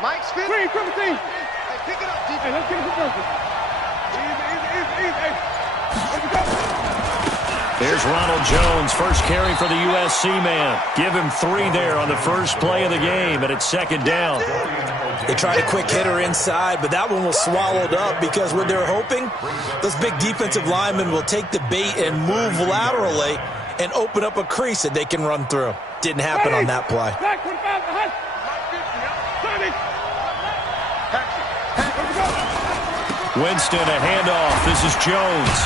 Mike Smith. Green, triple team. Hey, pick it up, defense. Hey, let's get it for Easy. Hey, let's go. Here's Ronald Jones, first carry for the USC man. Give him 3 there on the first play of the game, and it's second down. They tried a quick hitter inside, but that one was swallowed up because what they're hoping, those big defensive linemen will take the bait and move laterally and open up a crease that they can run through. Didn't happen on that play. Winston, a handoff. This is Jones.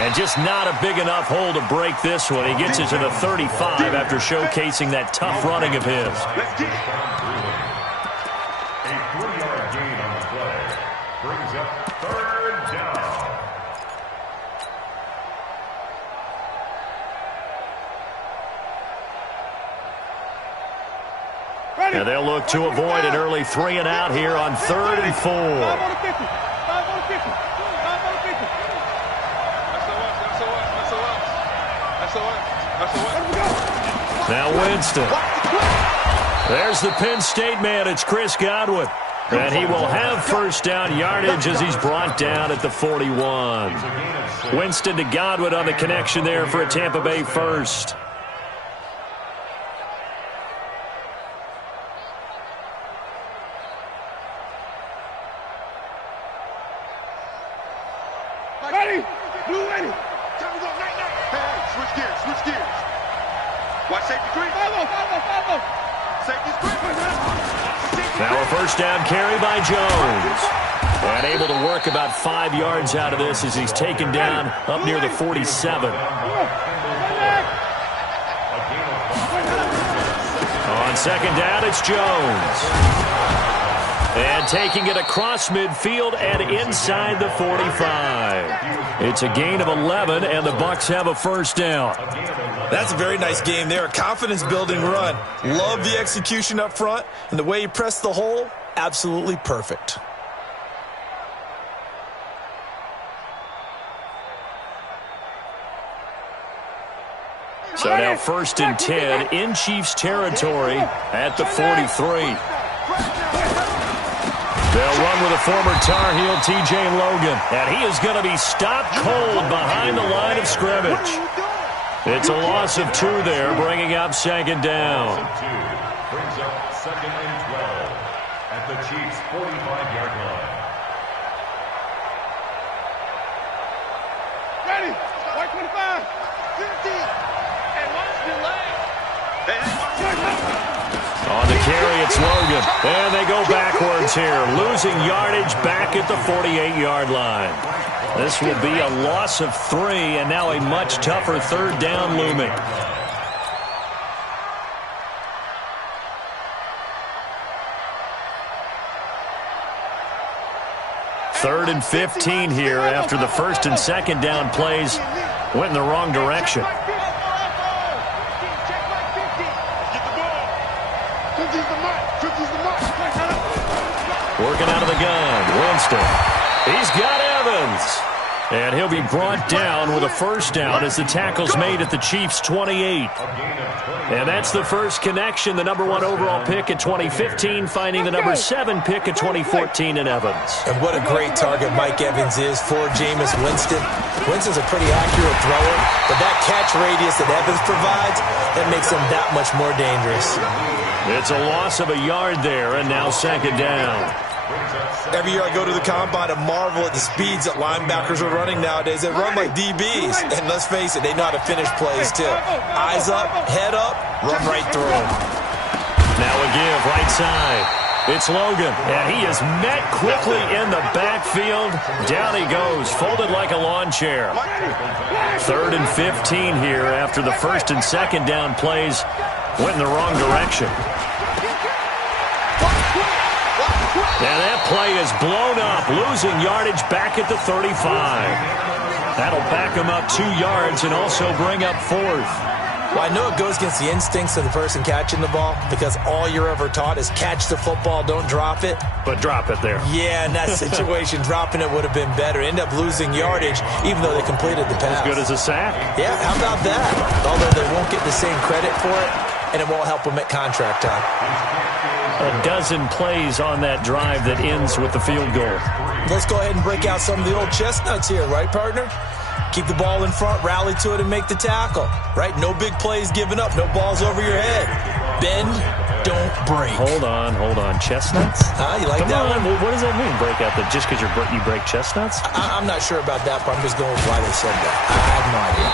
And just not a big enough hole to break this one. He gets it to the 35 after showcasing that tough running of his. Let's get it. A 3-yard gain on the play brings up third down. And they'll look to avoid an early 3 and out here on 3rd and 4. 5 on the 50. 5 on the 50. 5 on the 50. Now Winston. There's the Penn State man. It's Chris Godwin. And he will have first down yardage as he's brought down at the 41. Winston to Godwin on the connection there for a Tampa Bay first. Ready? Blue ready. Time to go. Night, night. Hey, switch gears. Switch gears. Watch safety green. Follow. Safety's green. Now a first down carry by Jones. And able to work about 5 yards out of this as he's taken down up near the 47. On second down, it's Jones. And taking it across midfield and inside the 45. It's a gain of 11, and the Bucs have a first down. That's a very nice game there. A confidence-building run. Love the execution up front, and the way he pressed the hole, absolutely perfect. So now 1st and 10 in Chiefs territory at the 43. They'll run with a former Tar Heel, T.J. Logan. And he is going to be stopped cold behind the line of scrimmage. It's a loss of 2 there, bringing up second down. Brings up 2nd and 12 at the Chiefs' 45-yard line. Ready. White 25. 50. And watch delay. On the carry, it's Logan. And they go backwards here, losing yardage back at the 48-yard line. This will be a loss of 3, and now a much tougher 3rd down looming. Third and 15 here after the 1st and 2nd down plays went in the wrong direction. Working out of the gun, Winston. He's got Evans. And he'll be brought down with a first down as the tackle's made at the Chiefs' 28. And that's the first connection, the number 1 overall pick in 2015, finding the number 7 pick in 2014 in Evans. And what a great target Mike Evans is for Jameis Winston. Winston's a pretty accurate thrower, but that catch radius that Evans provides, that makes him that much more dangerous. It's a loss of a yard there, and now second down. Every year I go to the combine and marvel at the speeds that linebackers are running nowadays. They run like DBs. And let's face it, they know how to finish plays too. Eyes up, head up, run right through them. Now a give, right side. It's Logan, and he is met quickly in the backfield. Down he goes, folded like a lawn chair. 3rd and 15 here after the 1st and 2nd down plays went in the wrong direction. And that play is blown up, losing yardage back at the 35. That'll back him up 2 yards and also bring up 4th. Well, I know it goes against the instincts of the person catching the ball because all you're ever taught is catch the football, don't drop it. But drop it there. Yeah, in that situation, dropping it would have been better. End up losing yardage even though they completed the pass. As good as a sack. Yeah, how about that? Although they won't get the same credit for it, and it won't help them at contract time. a dozen plays on that drive that ends with the field goal. Let's go ahead and break out some of the old chestnuts here, right, partner? Keep the ball in front, rally to it, and make the tackle, right? No big plays given up, no balls over your head. Bend, don't break. Hold on. Chestnuts? You like that one? What does that mean, break out? Just because you break chestnuts? I'm not sure about that, but I'm just going with why they said that. I have no idea.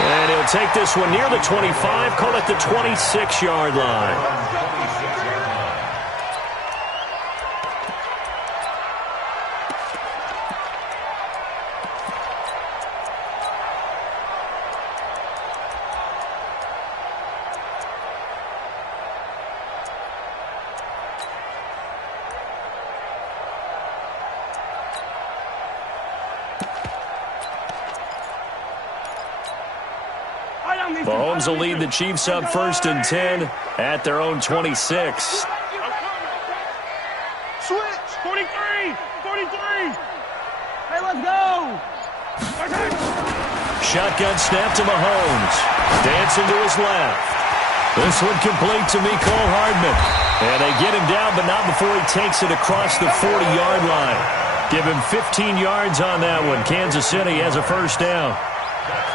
And he'll take this one near the 25, call it the 26-yard line. Mahomes will lead the Chiefs up 1st and 10 at their own 26. Switch! 43! 43! Hey, let's go! Shotgun snap to Mahomes. Dancing to his left. This one complete to Mecole Hardman. And they get him down, but not before he takes it across the 40-yard line. Give him 15 yards on that one. Kansas City has a first down.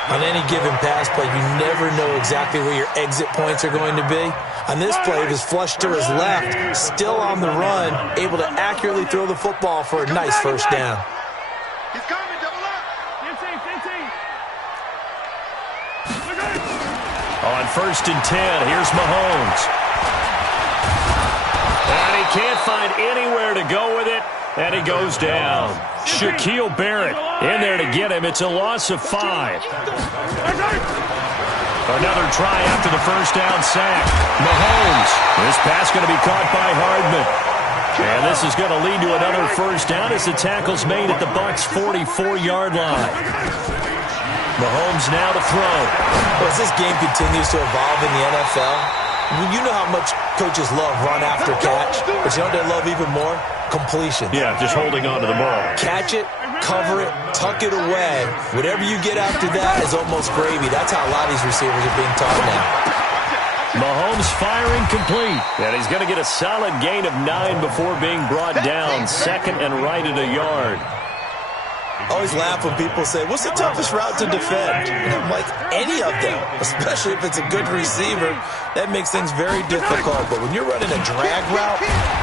On any given pass play, you never know exactly where your exit points are going to be. On this play, it was flushed to his left, still on the run, able to accurately throw the football for a nice first down. He's coming, double up. 15. On 1st and 10, here's Mahomes. And he can't find anywhere to go with it, and he goes down. Shaquille Barrett in there to get him. It's a loss of 5. Another try after the first down sack. Mahomes. This pass going to be caught by Hardman. And this is going to lead to another first down as the tackle's made at the Bucs' 44-yard line. Mahomes now to throw. Well, as this game continues to evolve in the NFL, you know how much coaches love run after catch, but you know what they love even more? Completion. Yeah, just holding on to the ball. Catch it, cover it, tuck it away. Whatever you get after that is almost gravy. That's how a lot of these receivers are being taught now. Mahomes firing complete. And he's going to get a solid gain of 9 before being brought down. 2nd and right at a yard. I always laugh when people say, what's the toughest route to defend? And I'm like, any of them, especially if it's a good receiver. That makes things very difficult. But when you're running a drag route,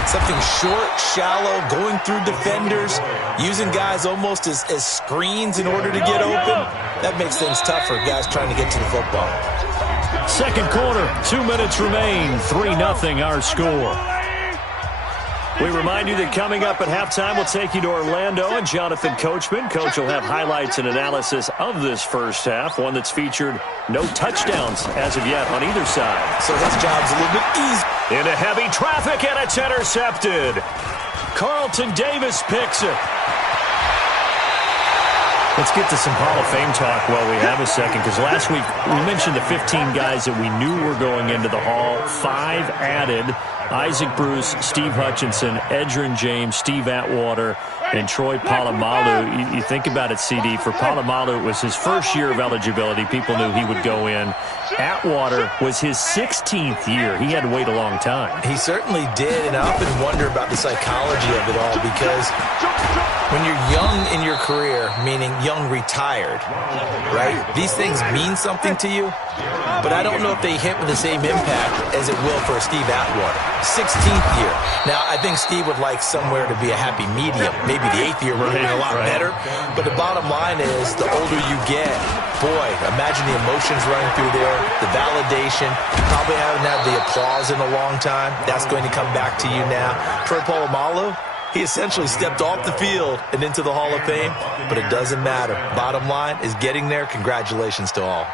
something short, shallow, going through defenders, using guys almost as screens in order to get open, that makes things tough for guys trying to get to the football. Second quarter, 2 minutes remain, 3-0 our score. We remind you that coming up at halftime, we'll take you to Orlando and Jonathan Coachman. Coach will have highlights and analysis of this first half, one that's featured no touchdowns as of yet on either side. So his job's a little bit easy. Into heavy traffic, and it's intercepted. Carlton Davis picks it. Let's get to some Hall of Fame talk while we have a second, because last week we mentioned the 15 guys that we knew were going into the Hall. 5 added: Isaac Bruce, Steve Hutchinson, Edgerrin James, Steve Atwater, and Troy Polamalu. You think about it, CD. For Polamalu, it was his first year of eligibility. People knew he would go in. Atwater was his 16th year. He had to wait a long time. He certainly did, and I often wonder about the psychology of it all, because when you're young in your career, meaning young retired, right, these things mean something to you, but I don't know if they hit with the same impact as it will for Steve Atwater. 16th year. Now, I think Steve would like somewhere to be a happy medium. Maybe the 8th year would have been a lot better, but the bottom line is, the older you get, boy, imagine the emotions running through there, the validation. You probably haven't had the applause in a long time. That's going to come back to you now. Troy Polamalu, he essentially stepped off the field and into the Hall of Fame, but it doesn't matter. Bottom line is getting there. Congratulations to all.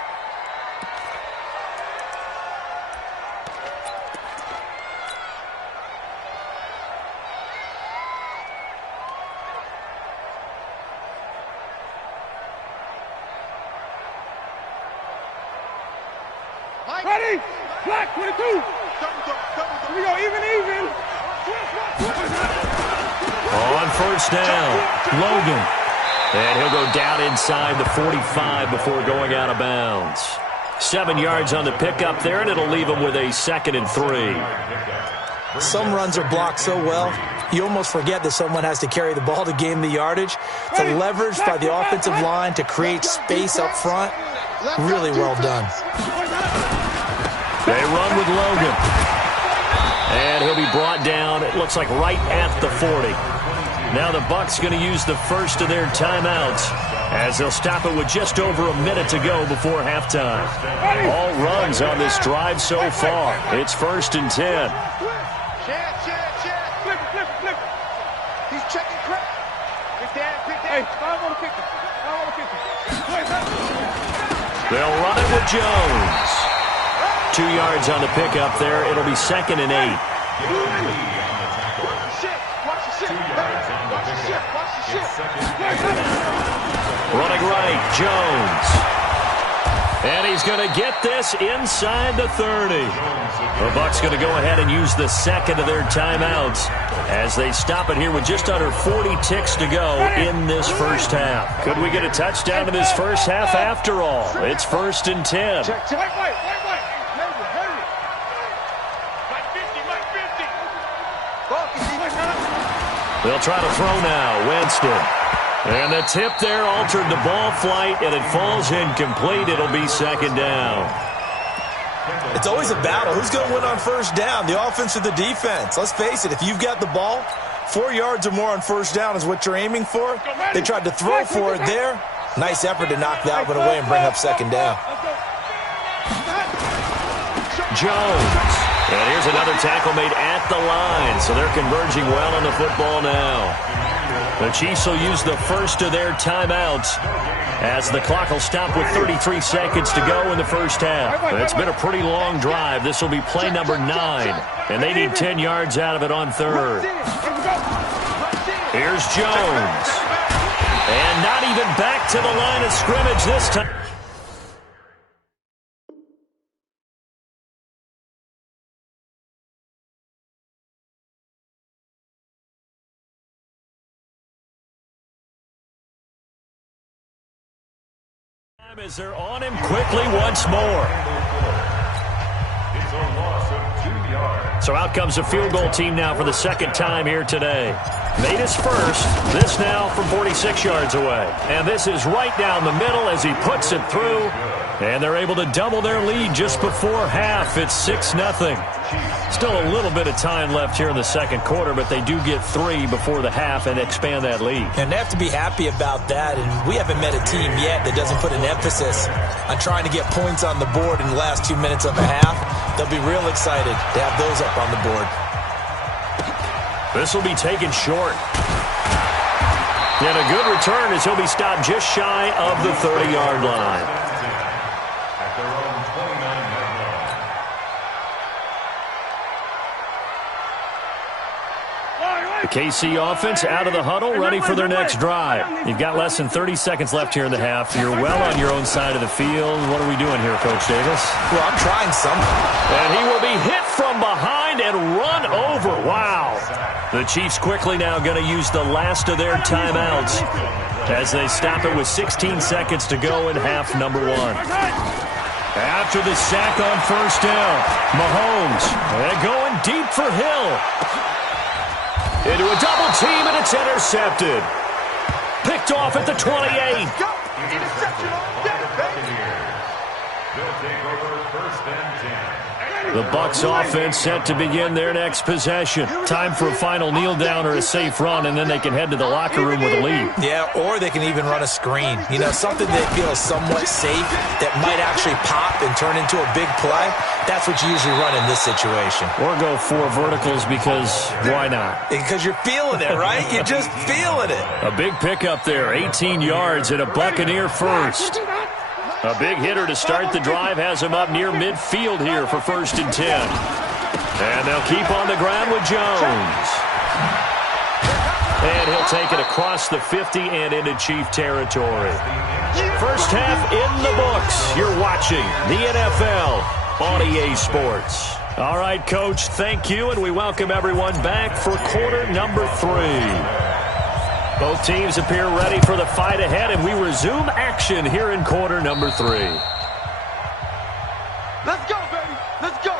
Ready? Black 22. Here we go, even. On first down, Logan. And he'll go down inside the 45 before going out of bounds. 7 yards on the pickup there, and it'll leave him with a 2nd and 3. Some runs are blocked so well, you almost forget that someone has to carry the ball to gain the yardage. The leverage by the offensive line to create space up front, really well done. They run with Logan. And he'll be brought down, it looks like right at the 40. Now the Bucs going to use the first of their timeouts as they'll stop it with just over a minute to go before halftime. All runs on this drive so far. It's 1st and 10. He's checking crap. Pick that. Hey, I want to kick him. They'll run it with Jones. 2 yards on the pickup there. It'll be 2nd and 8. Running right, Jones. And he's going to get this inside the 30. The Bucs going to go ahead and use the second of their timeouts as they stop it here with just under 40 ticks to go in this first half. Could we get a touchdown in this first half after all? It's 1st and 10. They'll try to throw now. Winston. And the tip there altered the ball flight, and it falls incomplete. It'll be 2nd down. It's always a battle. Who's going to win on first down, the offense or the defense? Let's face it, if you've got the ball, 4 yards or more on first down is what you're aiming for. They tried to throw for it there. Nice effort to knock that one away and bring up 2nd down. Jones. And here's another tackle made at the line, so they're converging well on the football now. The Chiefs will use the first of their timeouts as the clock will stop with 33 seconds to go in the first half. It's been a pretty long drive. This will be play number 9, and they need 10 yards out of it on 3rd. Here's Jones. And not even back to the line of scrimmage this time. As they're on him quickly once more. It's a loss of 2 yards. So out comes the field goal team now for the 2nd time here today. Made his first. This now from 46 yards away. And this is right down the middle as he puts it through. And they're able to double their lead just before half. It's 6-0. Still a little bit of time left here in the 2nd quarter, but they do get 3 before the half and expand that lead. And they have to be happy about that, and we haven't met a team yet that doesn't put an emphasis on trying to get points on the board in the last 2 minutes of a half. They'll be real excited to have those up on the board. This will be taken short. And a good return as he'll be stopped just shy of the 30-yard line. At their own 29-yard line. The KC offense out of the huddle, ready for their next drive. You've got less than 30 seconds left here in the half. You're well on your own side of the field. What are we doing here, Coach Davis? Well, I'm trying something. And he will be hit from behind and run over. Wow. The Chiefs quickly now going to use the last of their timeouts as they stop it with 16 seconds to go in half number 1. After the sack on first down, Mahomes going deep for Hill. Into a double team, and it's intercepted. Picked off at the 28. Interception all day, baby. They'll take over 1st and 10. The Bucs offense set to begin their next possession. Time for a final kneel down or a safe run, and then they can head to the locker room with a lead. Yeah, or they can even run a screen. You know, something that feels somewhat safe that might actually pop and turn into a big play. That's what you usually run in this situation. Or go 4 verticals because why not? Because you're feeling it, right? You're just feeling it. A big pickup there, 18 yards and a Buccaneer first. A big hitter to start the drive has him up near midfield here for 1st and 10. And they'll keep on the ground with Jones. And he'll take it across the 50 and into Chief territory. First half in the books. You're watching the NFL on EA Sports. All right, Coach, thank you, and we welcome everyone back for quarter number 3. Both teams appear ready for the fight ahead, and we resume action here in quarter number 3. Let's go, baby. Let's go.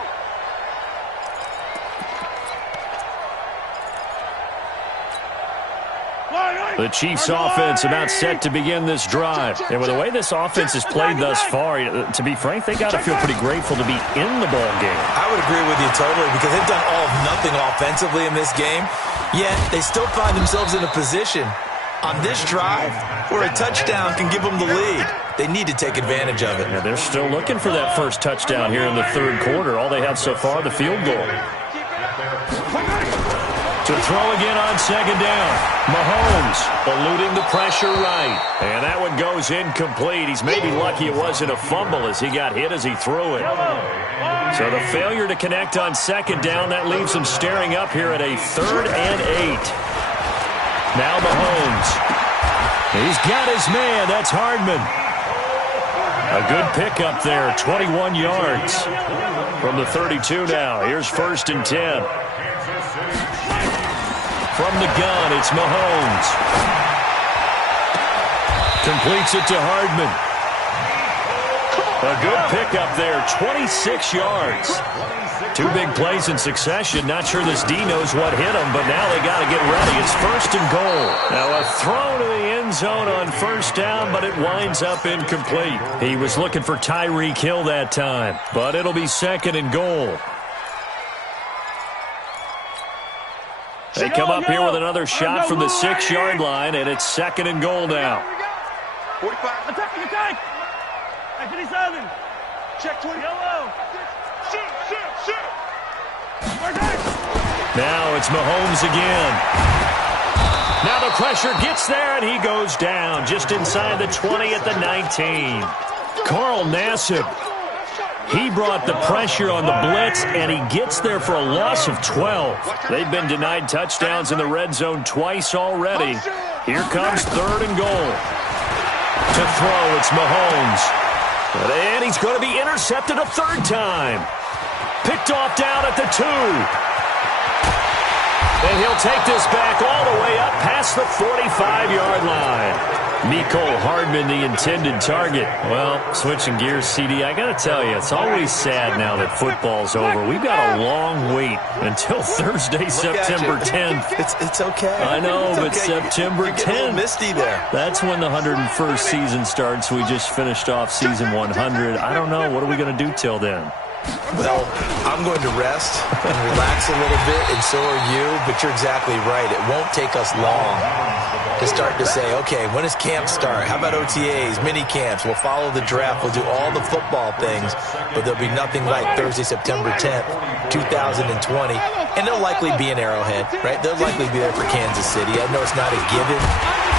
The Chiefs offense about set to begin this drive. And with the way this offense has played thus far, to be frank, they got to feel pretty grateful to be in the ball game. I would agree with you totally because they've done all of nothing offensively in this game, yet they still find themselves in a position on this drive where a touchdown can give them the lead. They need to take advantage of it. Yeah, they're still looking for that first touchdown here in the third quarter. All they have so far, the field goal. To throw again on second down. Mahomes eluding the pressure right. And that one goes incomplete. He's maybe lucky it wasn't a fumble as he got hit as he threw it. So the failure to connect on second down, that leaves him staring up here at a 3rd and 8. Now Mahomes. He's got his man. That's Hardman. A good pickup there, 21 yards from the 32 now. Here's 1st and 10. From the gun, it's Mahomes. Completes it to Hardman. A good pickup there, 26 yards. 2 big plays in succession. Not sure this D knows what hit him, but now they got to get ready. It's 1st and goal. Now a throw to the end zone on 1st down, but it winds up incomplete. He was looking for Tyreek Hill that time, but it'll be 2nd and goal. They come up here with another shot from the 6-yard line, and it's 2nd and goal now. 45. Attack! 57. Check 20. Yellow. Shoot. Now it's Mahomes again. Now the pressure gets there, and he goes down just inside the 20 at the 19. Carl Nassib. He brought the pressure on the blitz, and he gets there for a loss of 12. They've been denied touchdowns in the red zone twice already. Here comes 3rd and goal. To throw, it's Mahomes. And he's going to be intercepted a 3rd time. Picked off down at the 2. And he'll take this back all the way up past the 45-yard line. Mecole Hardman, the intended target. Well, switching gears, CD, I got to tell you, it's always sad now that football's over. We've got a long wait until Thursday, September 10th. It's okay. I know, it's but okay. September 10th. You're getting a little misty there. That's when the 101st season starts. We just finished off season 100. I don't know. What are we going to do till then? Well, I'm going to rest and relax a little bit, and so are you, but you're exactly right. It won't take us long to start to say, okay, when does camp start? How about OTAs, mini camps? We'll follow the draft. We'll do all the football things, but there'll be nothing like Thursday, September 10th, 2020, and they'll likely be in Arrowhead, right? They'll likely be there for Kansas City. I know it's not a given,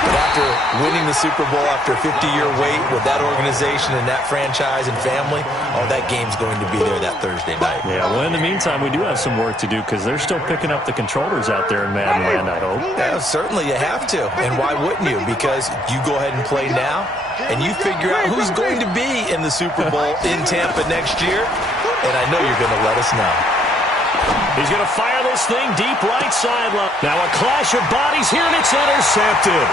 but after winning the Super Bowl, after a 50-year wait with that organization and that franchise and family, that game's going to be there that Thursday night. Yeah, well, in the meantime, we do have some work to do because they're still picking up the controllers out there in Madden Land, I hope. Yeah, certainly you have to. And why wouldn't you? Because you go ahead and play now, and you figure out who's going to be in the Super Bowl in Tampa next year, and I know you're going to let us know. He's going to fire this thing deep right sideline. Now a clash of bodies here, and it's intercepted.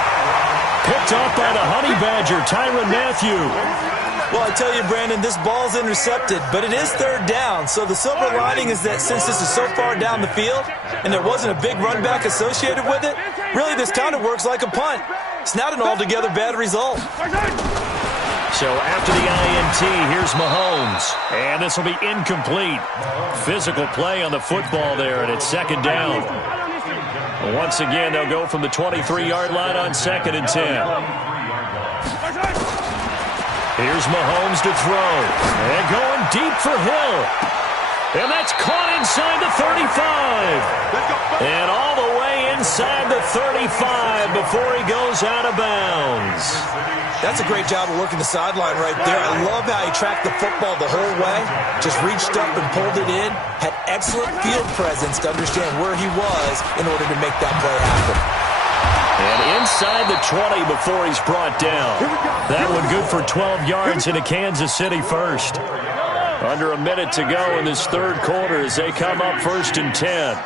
Picked off by the Honey Badger, Tyrann Mathieu. Well, I tell you, Brandon, this ball's intercepted, but it is 3rd down. So the silver lining is that since this is so far down the field and there wasn't a big run back associated with it, really this kind of works like a punt. It's not an altogether bad result. So after the INT, here's Mahomes. And this will be incomplete. Physical play on the football there, and it's 2nd down. Once again, they'll go from the 23-yard line on 2nd and 10. Here's Mahomes to throw. And going deep for Hill. And that's caught inside the 35. And all the way inside the 35 before he goes out of bounds. That's a great job of working the sideline right there. I love how he tracked the football the whole way. Just reached up and pulled it in. Had excellent field presence to understand where he was in order to make that play happen. And inside the 20 before he's brought down. That one good for 12 yards into Kansas City first. Under a minute to go in this 3rd quarter as they come up 1st and 10.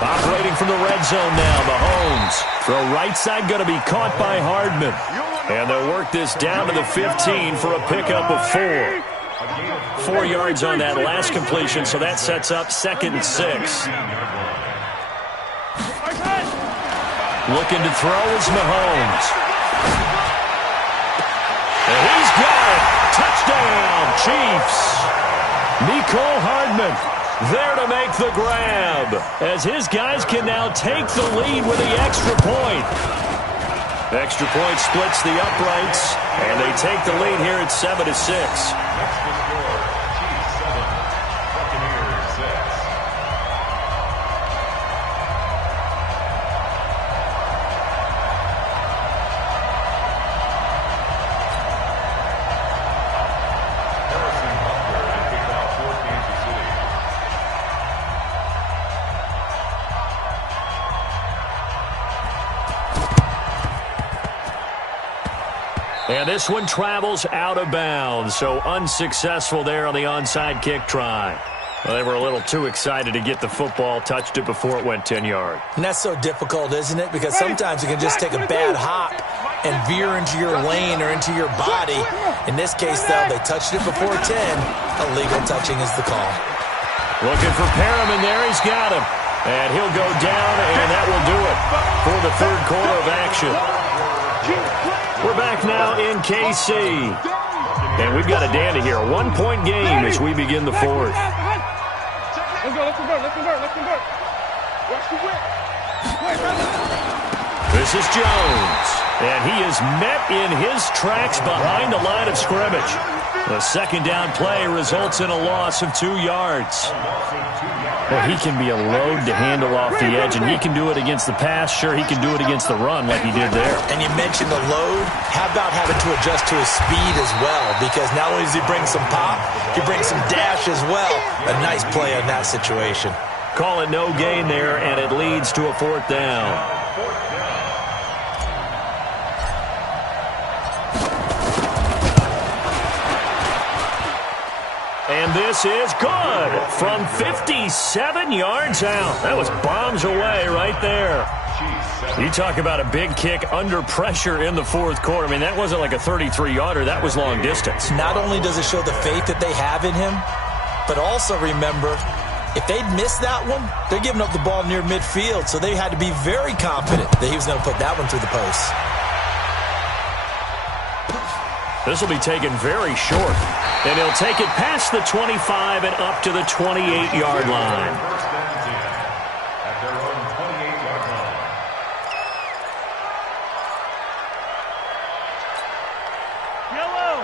Operating from the red zone now, Mahomes. Throw right side going to be caught by Hardman. And they'll work this down to the 15 for a pickup of 4. 4 yards on that last completion, so that sets up 2nd and 6. Looking to throw is Mahomes. And he's got it. Touchdown, Chiefs. Mecole Hardman there to make the grab, as his guys can now take the lead with the extra point. Extra point splits the uprights, and they take the lead here at 7-6. Extra score, Chiefs 7, Buccaneers 6. Harrison Butker to kick off for Kansas City. And this one travels out of bounds, so unsuccessful there on the onside kick try. Well, they were a little too excited to get the football, touched it before it went 10 yards. And that's so difficult, isn't it? Because sometimes you can just take a bad hop and veer into your lane or into your body. In this case, though, they touched it before 10. Illegal touching is the call. Looking for Perriman there. He's got him. And he'll go down, and that will do it for the third quarter of action. We're back now in KC. And we've got a dandy here. A 1-point game as we begin the fourth. Let's go, let's convert, let's convert, let's convert. Watch the whip. This is Jones. And he is met in his tracks behind the line of scrimmage. The second down play results in a loss of 2 yards. Well, he can be a load to handle off the edge, and he can do it against the pass. Sure, he can do it against the run like he did there. And you mentioned the load. How about having to adjust to his speed as well? Because not only does he bring some pop, he brings some dash as well. A nice play on that situation. Call it no gain there, and it leads to a 4th down. And this is good from 57 yards out. That was bombs away right there. You talk about a big kick under pressure in the fourth quarter. I mean, that wasn't like a 33-yarder. That was long distance. Not only does it show the faith that they have in him, but also remember, if they'd missed that one, they're giving up the ball near midfield, so they had to be very confident that he was going to put that one through the post. This will be taken very short. And he'll take it past the 25 and up to the 28-yard line. At their own 28-yard line.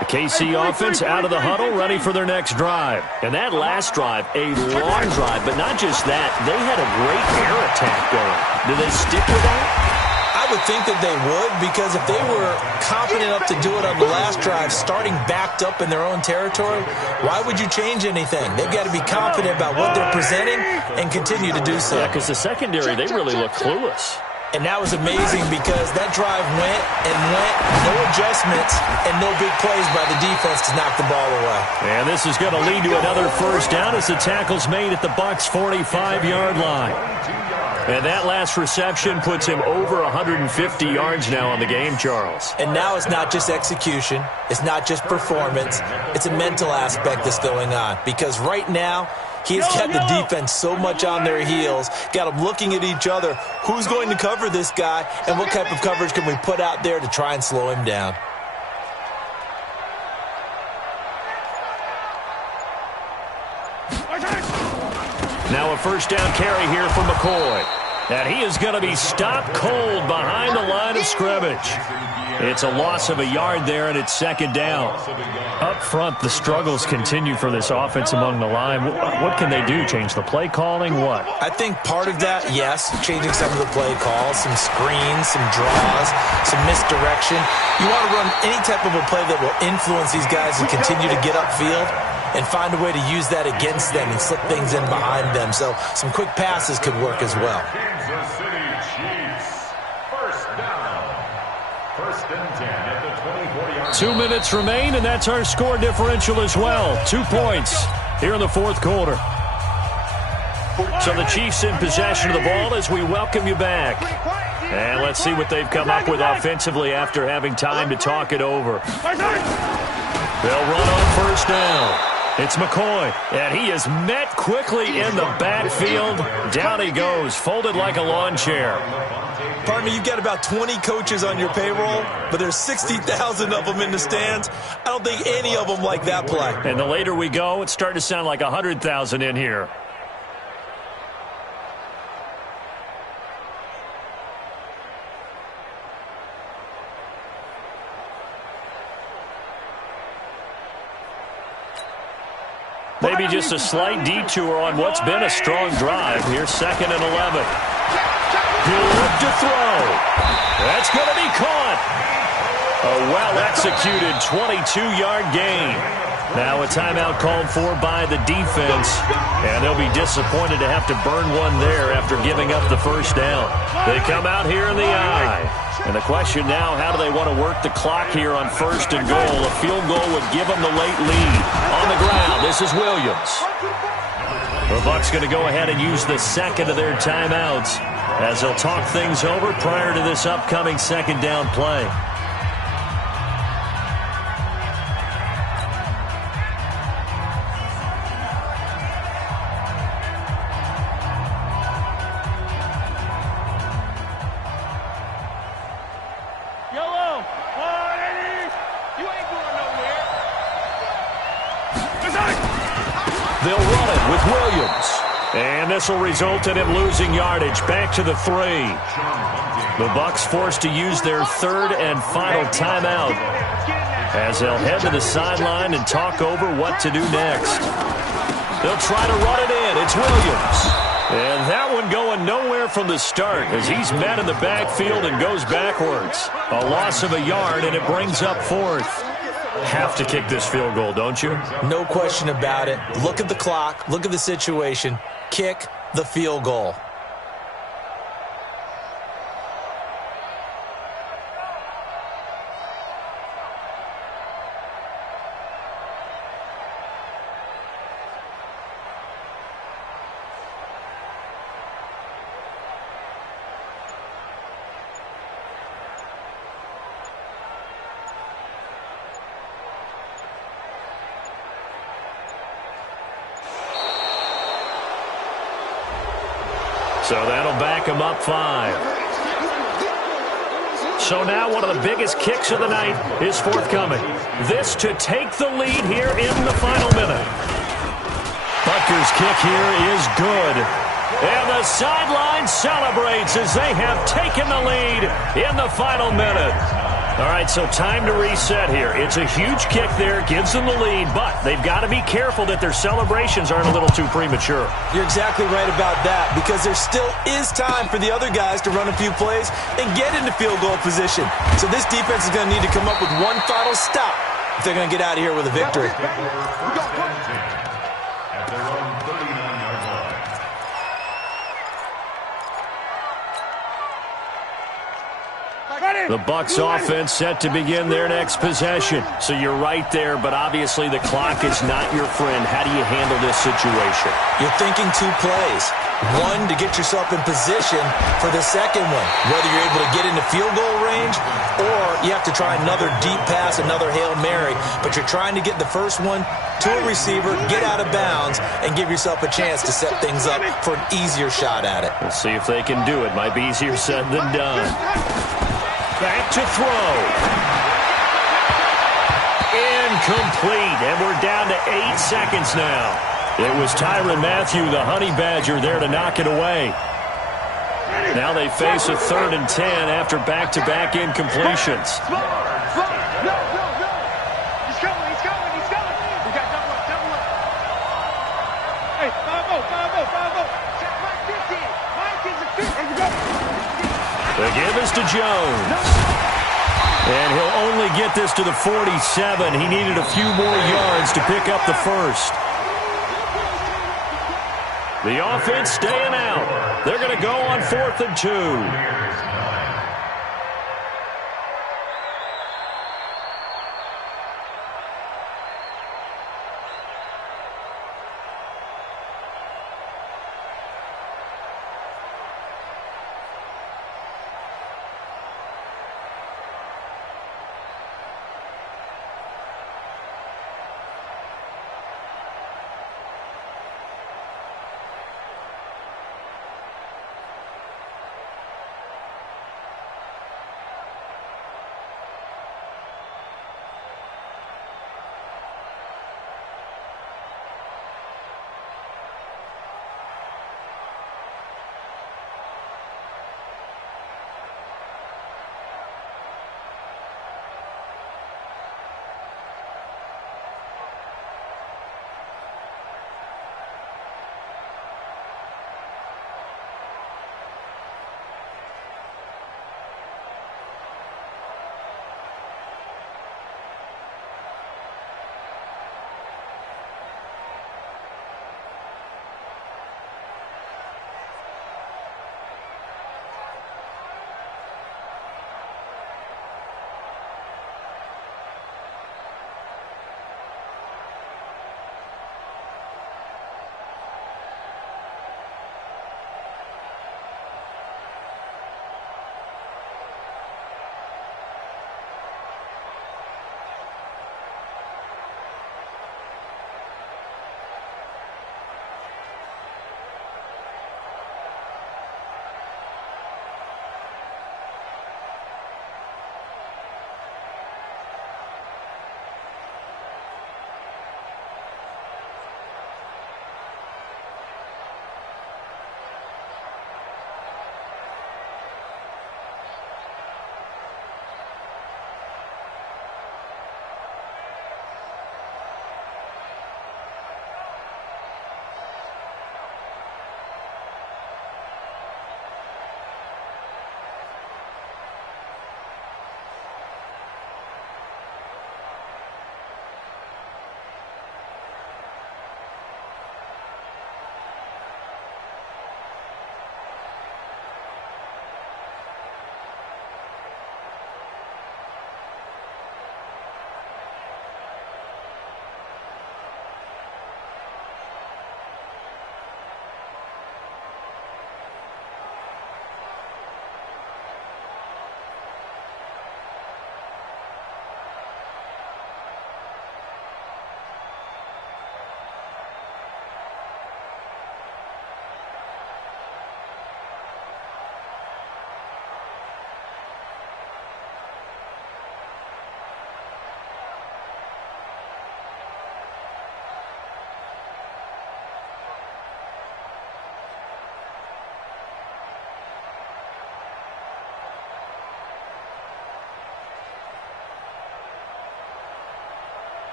The KC offense out of the huddle, ready for their next drive. And that last drive, a long drive, but not just that. They had a great air attack going. Do they stick with that? I would think that they would, because if they were confident enough to do it on the last drive, starting backed up in their own territory, why would you change anything? They've got to be confident about what they're presenting and continue to do so. Yeah, because the secondary, they really look clueless. And that was amazing because that drive went and went, no adjustments, and no big plays by the defense to knock the ball away. And this is going to lead to another first down as the tackle's made at the Bucs' 45-yard line. And that last reception puts him over 150 yards now on the game, Charles. And now it's not just execution. It's not just performance. It's a mental aspect that's going on. Because right now, he's got the defense so much on their heels, got them looking at each other. Who's going to cover this guy, and what type of coverage can we put out there to try and slow him down? Now a first down carry here for McCoy. And he is going to be stopped cold behind the line of scrimmage. It's a loss of a yard there, and it's second down. Up front, the struggles continue for this offense among the line. What can they do? Change the play calling? What? I think part of that, yes, changing some of the play calls, some screens, some draws, some misdirection. You want to run any type of a play that will influence these guys and continue to get upfield and find a way to use that against them and slip things in behind them. So some quick passes could work as well. Kansas City Chiefs. First down. First and 10 at the 24-yard line. 2 minutes remain, and that's our score differential as well. 2 points here in the fourth quarter. So the Chiefs in possession of the ball as we welcome you back. And let's see what they've come up with offensively after having time to talk it over. They'll run on first down. It's McCoy, and he is met quickly in the backfield. Down he goes, folded like a lawn chair. Pardon me, you've got about 20 coaches on your payroll, but there's 60,000 of them in the stands. I don't think any of them like that play. And the later we go, it's starting to sound like 100,000 in here. Maybe just a slight detour on what's been a strong drive. Here's 2nd and 11. He'll look to throw. That's going to be caught. A well-executed 22-yard gain. Now a timeout called for by the defense, and they'll be disappointed to have to burn one there after giving up the first down. They come out here in the eye. And the question now, how do they want to work the clock here on 1st and goal? A field goal would give them the late lead. On the ground, this is Williams. The Bucs going to go ahead and use the second of their timeouts as they'll talk things over prior to this upcoming 2nd down play. They'll run it with Williams. And this will result in him losing yardage back to the 3. The Bucs forced to use their 3rd and final timeout as they'll head to the sideline and talk over what to do next. They'll try to run it in. It's Williams. And that one going nowhere from the start as he's met in the backfield and goes backwards. A loss of a yard, and it brings up 4th. Have to kick this field goal, don't you? No question about it. Look at the clock. Look at the situation. Kick the field goal. So that'll back him up 5. So now one of the biggest kicks of the night is forthcoming. This to take the lead here in the final minute. Butker's kick here is good. And the sideline celebrates as they have taken the lead in the final minute. All right, so time to reset here. It's a huge kick there, gives them the lead, but they've got to be careful that their celebrations aren't a little too premature. You're exactly right about that, because there still is time for the other guys to run a few plays and get into field goal position. So this defense is going to need to come up with one final stop if they're going to get out of here with a victory. At their own 39-yard line. The Bucs offense set to begin their next possession. So you're right there, but obviously the clock is not your friend. How do you handle this situation? You're thinking 2 plays. One, to get yourself in position for the second one, whether you're able to get into field goal range or you have to try another deep pass, another Hail Mary, but you're trying to get the first one to a receiver, get out of bounds, and give yourself a chance to set things up for an easier shot at it. We'll see if they can do it. Might be easier said than done. Back to throw. Incomplete, and we're down to 8 seconds now. It was Tyrann Mathieu, the Honey Badger, there to knock it away. Now they face a 3rd and 10 after back-to-back incompletions. He's coming. We got double up. Hey, 5-0. Check Mike 15. Mike is a 50. The give is to Jones. And he'll only get this to the 47. He needed a few more yards to pick up the first. The offense staying out. They're going to go on 4th and 2.